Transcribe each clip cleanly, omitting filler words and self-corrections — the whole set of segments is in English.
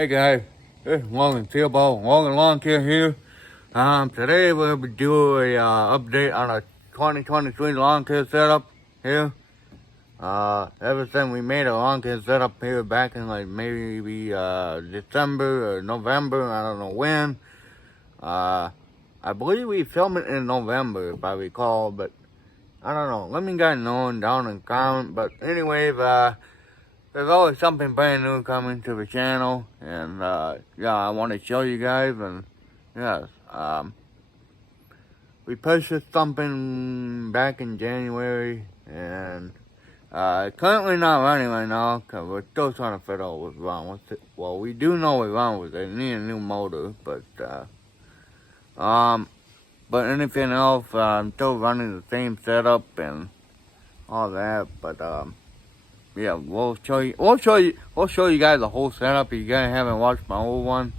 Hey guys, this is Logan Logan Lawn Care here. Today we'll be doing a update on a 2023 lawn care setup here. Ever since we made a lawn care setup here back in like maybe December or November, I don't know when. I believe we filmed it in November if I recall, but I don't know. Let me guys know down in the comment. But anyways, there's always something brand new coming to the channel, and yeah, I want to show you guys. And yes, we purchased something back in January, and currently not running right now because we're still trying to figure out what's wrong with it. Well, we do know what's wrong with it. It needs a new motor, but anything else, I'm still running the same setup and all that. But yeah, we'll show you guys the whole setup if you guys haven't watched my old one.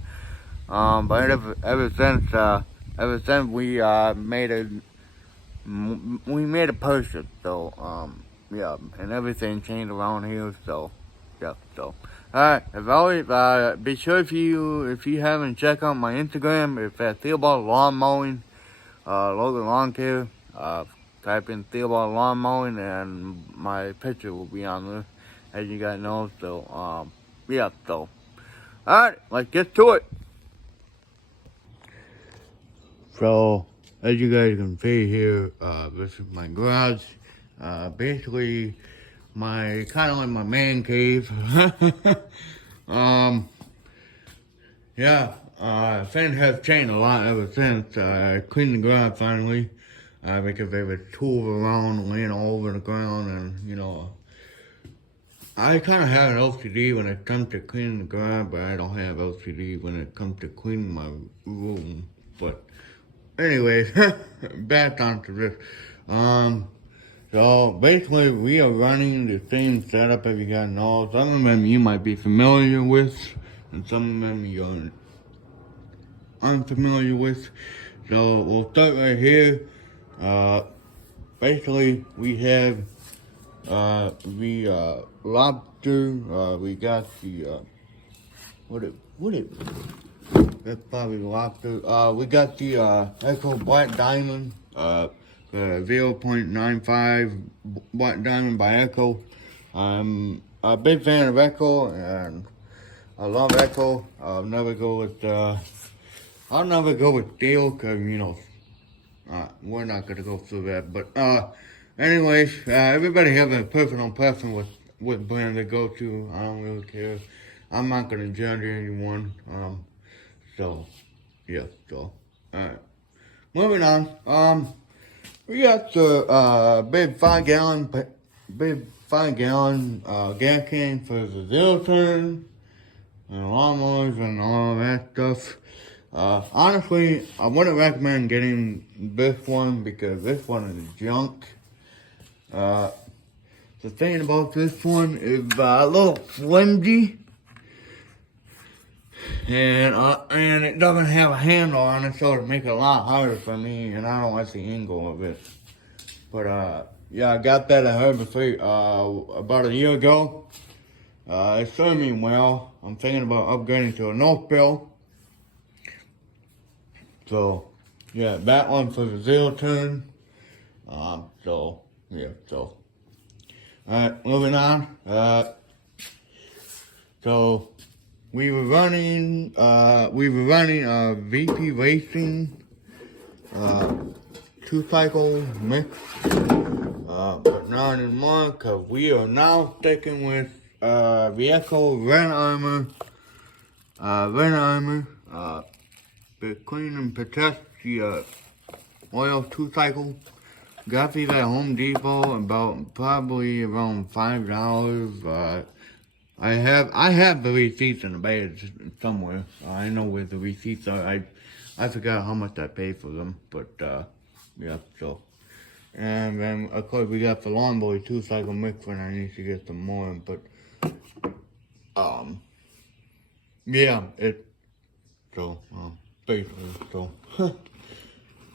But ever since we made a purchase, so yeah, and everything changed around here, so yeah, so alright, as always, be sure if you haven't checked out my Instagram, it's at Theobald Lawn Mowing, Logan Lawn Care. Type in Theobald Lawn Mowing and my picture will be on there, as you guys know. So yeah, so alright, let's get to it. So as you guys can see here, this is my garage. Basically my kind of like my man cave. Yeah, things have changed a lot ever since I cleaned the garage finally. Because there were tools around laying all over the ground, and you know, I kind of have an OCD when it comes to cleaning the garage, but I don't have OCD when it comes to cleaning my room. But anyways, back onto this. So basically we are running the same setup, as you guys know. Some of them you might be familiar with, and some of them you're unfamiliar with. So we'll start right here. Basically we have the lobster, we got the that's probably lobster. We got the Echo Black Diamond, 0.95 Black Diamond by Echo. I'm a big fan of Echo, and I love Echo. I'll never go with Steel, cause you know, we're not gonna go through that. But anyways, everybody has a personal preference with what brand they go to. I don't really care. I'm not gonna judge anyone. So yeah. So alright, moving on. We got the big 5 gallon gas can for the zero turn and lawnmowers and all that stuff. Honestly, I wouldn't recommend getting this one because this one is junk. The thing about this one is a little flimsy, and it doesn't have a handle on it, so it makes it a lot harder for me, and I don't like the angle of it. But yeah, I got that at Harbor Freight about a year ago. It served me well. I'm thinking about upgrading to a North Bill. So yeah, that one for the zero turn. So yeah, so alright, moving on. So we were running VP Racing 2-cycle mix, but not anymore because we are now sticking with the Echo Red Armor. To clean and protect the oil 2-cycle. Got these at Home Depot probably around $5. I have the receipts in the bag somewhere. I know where the receipts are. I forgot how much I paid for them, but yeah. So, and then of course we got the Lawnboy 2-cycle mix when I need to get some more. But yeah, basically, so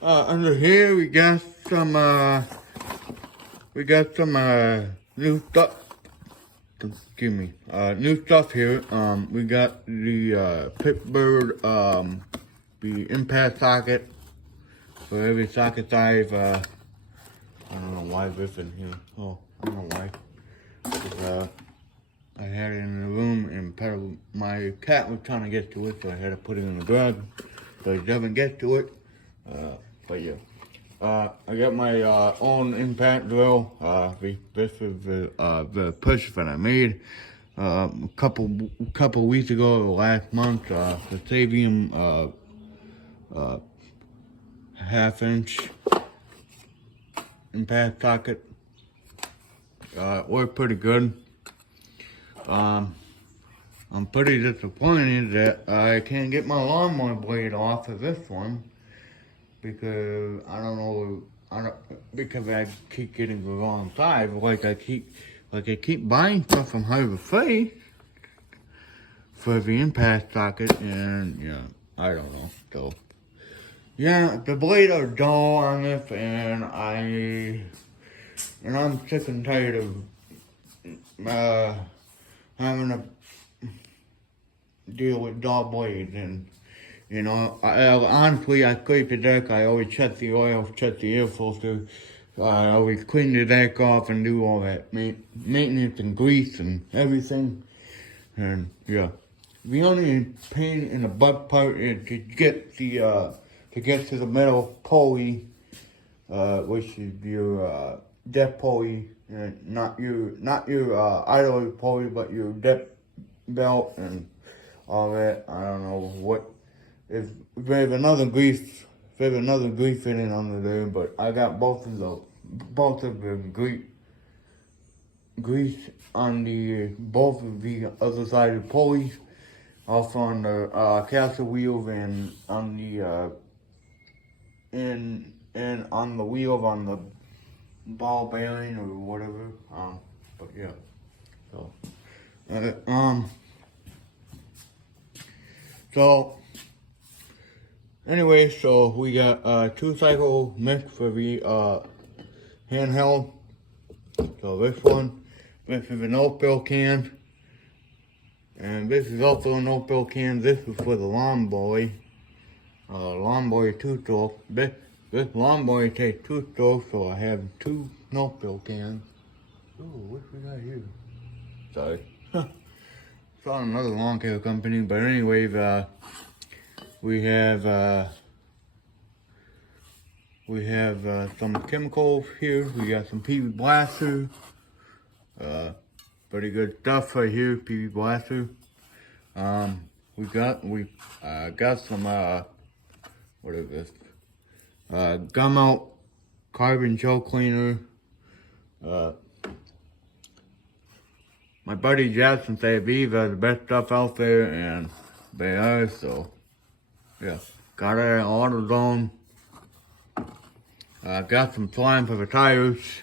under here we got some new stuff. excuse me, new stuff here. We got the Pittsburgh the impact socket for every socket size. I don't know why this in here. Oh, I don't know why. 'Cause, I had it in the room and my cat was trying to get to it, so I had to put it in the garage so he doesn't get to it. But yeah. I got my own impact drill. This is the purchase that I made a couple weeks ago, last month. The Savium 1/2 inch impact socket. Worked pretty good. I'm pretty disappointed that I can't get my lawnmower blade off of this one. Because because I keep getting the wrong size. Like I keep buying stuff from Harbor Freight for the impact socket, and yeah, I don't know. So yeah, the blades are dull on this, and I'm sick and tired of having to deal with dull blades. And you know, honestly, I scrape the deck. I always check the oil, check the air filter. I always clean the deck off and do all that maintenance and grease and everything. And yeah, the only pain in the butt part is to get to the metal pulley, which is your deck pulley, and not your idler pulley, but your deck belt and all that. I don't know what. If there's another grease fitting under there, but I got both of the grease on both of the other side of the pulleys, also on the castle wheels and on the and on the wheels on the ball bearing or whatever. But yeah, so anyway, so we got 2-cycle mix for the handheld. So this is an oatmeal can, and this is also an oatmeal can. This is for the lawn boy 2-stroke. This lawn boy takes 2 strokes, so I have 2 oatmeal cans. Ooh, what we got here? Sorry. It's on another lawn care company, but anyways, we have some chemicals here. We got some PV Blaster. Pretty good stuff right here, PV Blaster. We got some what is this? Gum out carbon gel cleaner. My buddy Jackson said these are the best stuff out there, and they are, so yeah. Got it at AutoZone. Got some slime for the tires.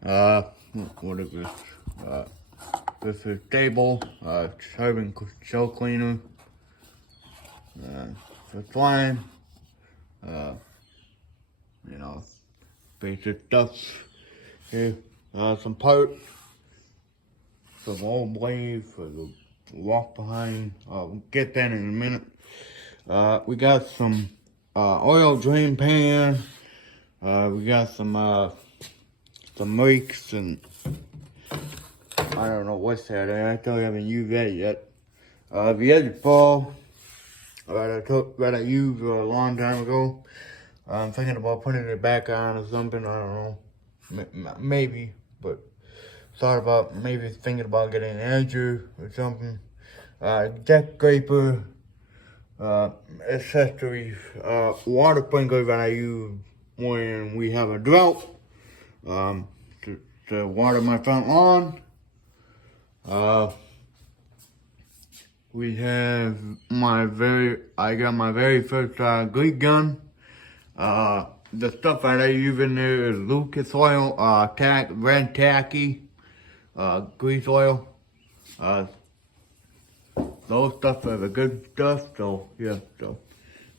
What is this? This is stable, carbon gel cleaner. For slime. You know, basic stuff. Here, some parts. Some old blades for the walk behind. We'll get that in a minute. We got some oil drain pan. We got some rakes, and I don't know what's that. I still haven't used that yet. The edge ball that I used a long time ago. I'm thinking about putting it back on or something. I don't know. Maybe, but thinking about getting an edger or something. Deck scraper. Accessories, water sprinkler that I use when we have a drought, to water my front lawn. I got my very first grease gun. The stuff that I use in there is Lucas oil, red tacky, grease oil. Those stuff are the good stuff, so yeah, so.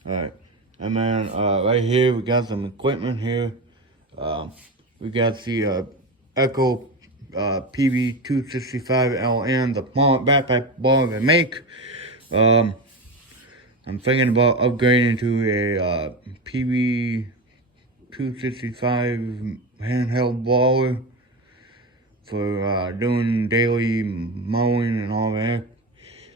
Alright, and then right here we got some equipment here. We got the Echo PB265LN, the smallest backpack blower they make. I'm thinking about upgrading to a PB265 handheld blower for doing daily mowing and all that,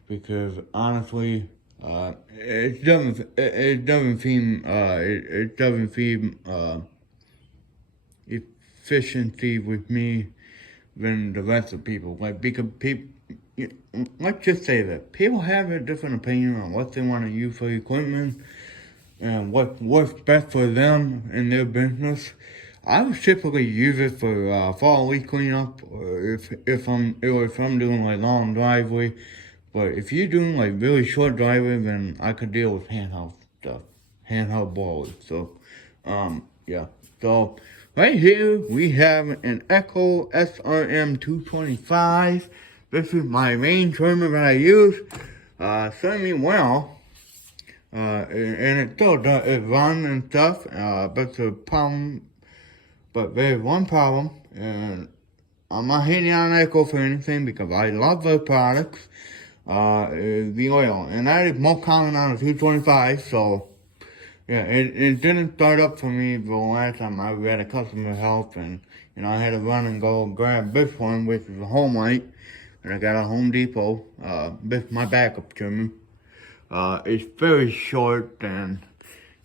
because honestly, it doesn't seem efficiency with me than the rest of people. Like, because people, let's just say that people have a different opinion on what they want to use for equipment and what works best for them in their business. I would typically use it for fall leaf cleanup, or if I'm doing like long driveway. But if you're doing like really short driveway, then I could deal with handheld stuff, handheld blowers. So, yeah. So right here we have an Echo SRM 225. This is my main trimmer that I use. Served me well. And it still does, it runs and stuff, but the problem, but there's one problem, and I'm not hating on Echo for anything because I love their products, is the oil, and that is more common on a 225, so, yeah, it didn't start up for me the last time I was at a customer help, and, I had to run and go grab this one, which is a home light, and I got a Home Depot, this is my backup trimmer. It's very short, and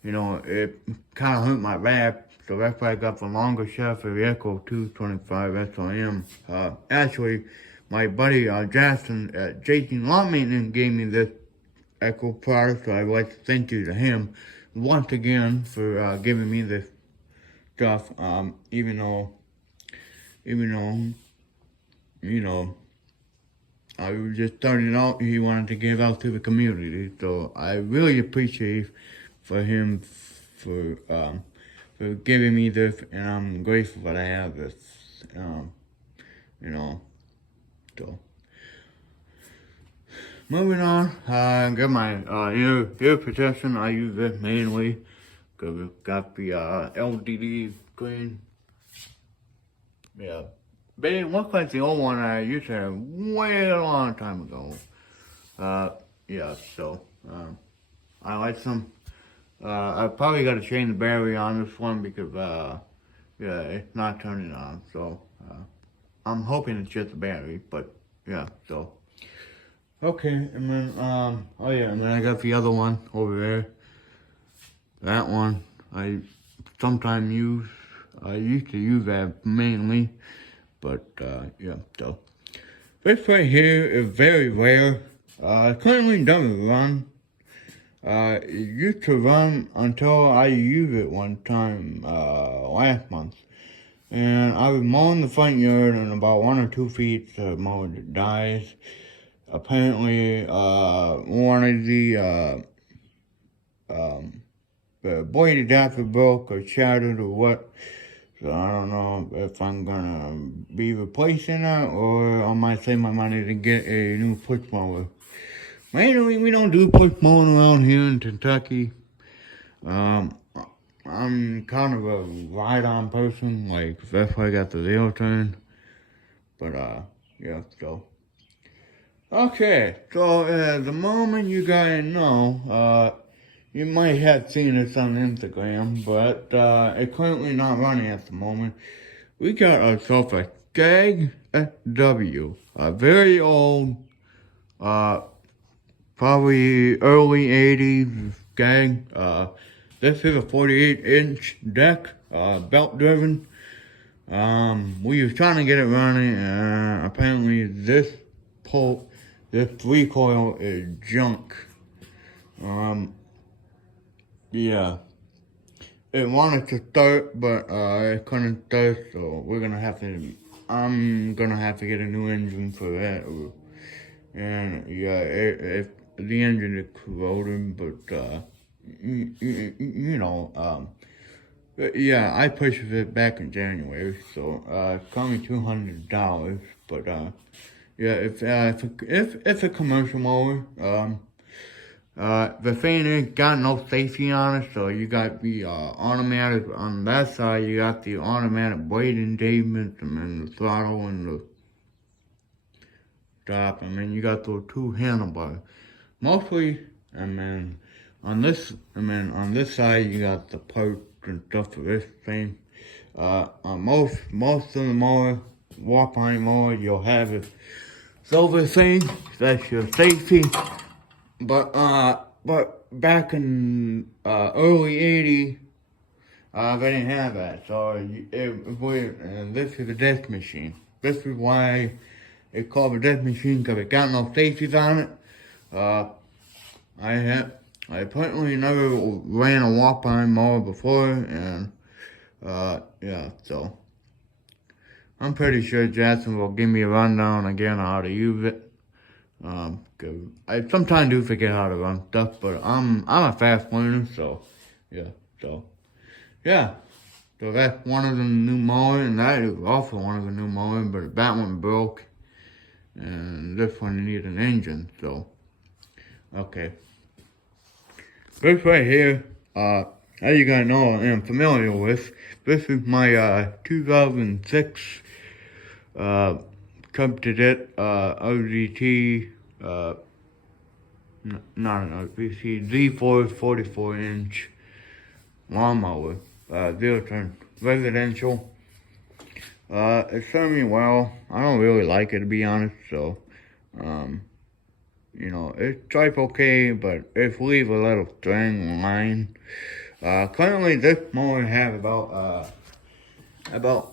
it kind of hurt my back, so that's why I got the longer shaft for the Echo 225 SLM. Actually, my buddy Jason at Jason Lawn Maintenance gave me this Echo product, so I'd like to thank you to him once again for giving me this stuff. Even though, I was just starting out, he wanted to give out to the community, so I really appreciate for him for giving me this, and I'm grateful that I have this, so. Moving on, I got my ear protection. I use this mainly because it's got the LDD screen. Yeah. But it looks like the old one I used to have way a long time ago. Yeah, so, I like some. I probably got to change the battery on this one because, yeah, it's not turning on. So, I'm hoping it's just the battery, but, yeah, so. Okay, and then, oh yeah, and then I got the other one over there. That one, I sometimes use. I used to use that mainly. But, yeah, so. This right here is very rare. It currently doesn't run. It used to run until I used it one time, last month. And I was mowing the front yard, and about 1 or 2 feet, the mower dies. Apparently, one of the blade adapter broke or shattered or what. So I don't know if I'm gonna be replacing it, or I might save my money to get a new push mower. Mainly, we don't do push mowing around here in Kentucky. I'm kind of a ride-on person, like that's why I got the zero turn. But yeah, so. Okay, so the moment you guys know, you might have seen this on Instagram, but it's currently not running at the moment. We got ourselves a Skag SW, a very old, probably early 80s Skag. This is a 48-inch deck, belt driven. We was trying to get it running, and apparently this recoil is junk. Yeah. It wanted to start, but it couldn't start, so I'm gonna have to get a new engine for that. And yeah, if the engine is corroded, but but yeah, I purchased it back in January, so it cost me $200. But yeah, if it's a commercial mower, The thing ain't got no safety on it, so you got the automatic on that side. You got the automatic blade engagement, and then the throttle and the stop, and then you got those two handlebars. Mostly, and then on this side you got the parts and stuff for this thing. On most of the mower, walk behind mower, you'll have it silver thing. That's your safety. But back in early '80s, they didn't have that. So and this is a death machine. This is why it's called a death machine, because it got no safeties on it. I personally never ran a walk behind mower before, and yeah, so I'm pretty sure Jackson will give me a rundown again on how to use it. 'Cause I sometimes do forget how to run stuff, but I'm a fast learner, so yeah, so that's one of the new mowers, and that is also one of the new mowers, but that one broke, and this one needs an engine, so okay. This right here, as you guys know, I am familiar with. This is my 2006 Cub Cadet OGT, not an OGT, Z4 44-inch lawnmower, zero turn residential. It served me well. I don't really like it, to be honest, so you know, it's type okay, but if leave a little string line. Currently this mower have about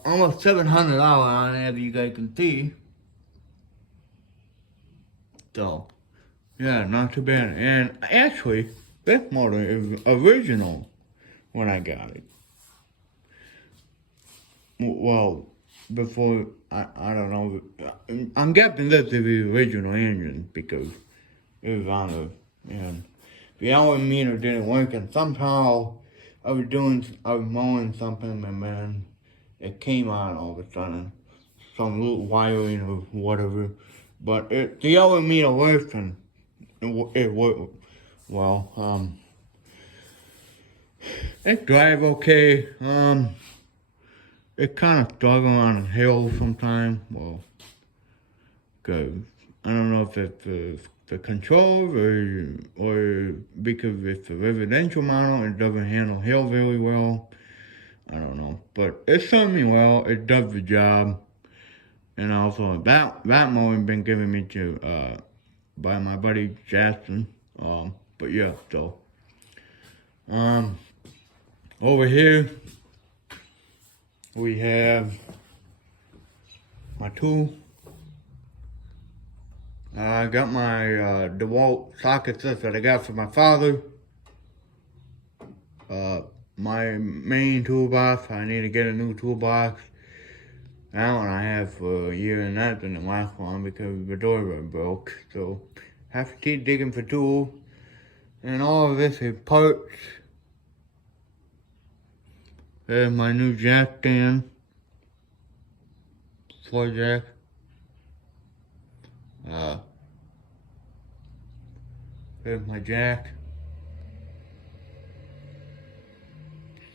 almost 700 hours on it, as you guys can see. So, yeah, not too bad. And actually, this motor is original when I got it. Well, before, I don't know, I'm guessing this is the original engine, because it was on the, and the hour meter didn't work, and somehow I was mowing something, and then it came on all of a sudden, some little wiring or whatever, but the hour meter worked, and it worked well. It drive okay. It kind of struggle on a hill sometimes. Well, cause I don't know if it's the controls or because it's a residential model, it doesn't handle hill very well. I don't know, but it served me well. It does the job, and also that mower been given me to by my buddy Jackson. But yeah, so over here we have my tool. I got my DeWalt socket sets that I got from my father. My main toolbox, I need to get a new toolbox. That one I have for a year, and that didn't last long because the door broke. So have to keep digging for tools. And all of this is parts. There's my new jack stand. Floor jack. There's my jack.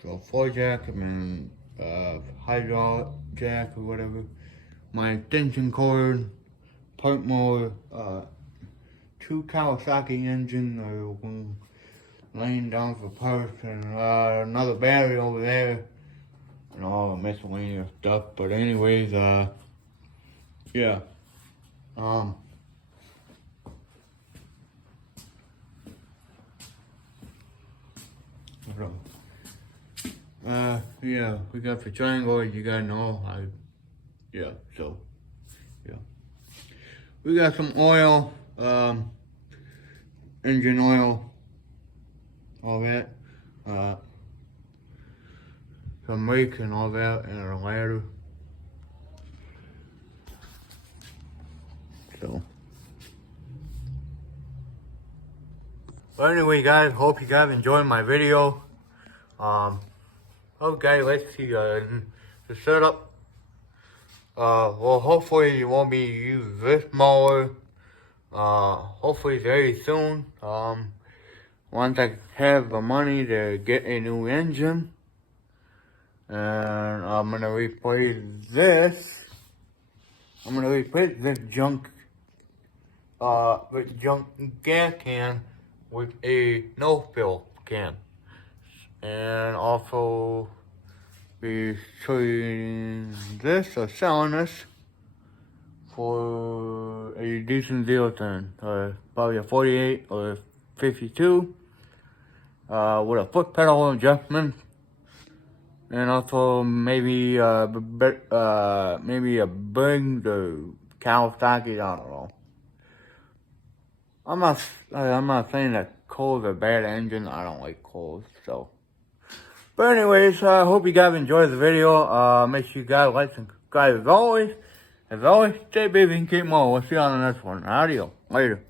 So floor jack, and then hydraulic jack or whatever. My extension cord, part mower, 2 Kawasaki engine, laying down for parts, and another battery over there, and all the miscellaneous stuff. But anyways, yeah. Yeah, we got the triangle, you gotta know. Yeah, so, yeah. We got some oil, engine oil, all that, some rake and all that, and a ladder. So. But anyway, guys, hope you guys enjoyed my video. Okay, let's see, the setup. Well, hopefully you won't be using this mower, hopefully very soon. once I have the money to get a new engine, and I'm gonna replace this. I'm gonna replace this junk gas can with a no-fill can. And also be trading this or selling this for a decent deal then. Probably a 48 or a 52 with a foot pedal adjustment. And also maybe maybe a bring the Kawasaki, I don't know. I'm not saying that Cole's a bad engine. I don't like Cole's, so. But anyways, I hope you guys enjoyed the video. Make sure you guys like and subscribe as always. As always, stay busy and keep moving. We'll see you on the next one. Adios. Later.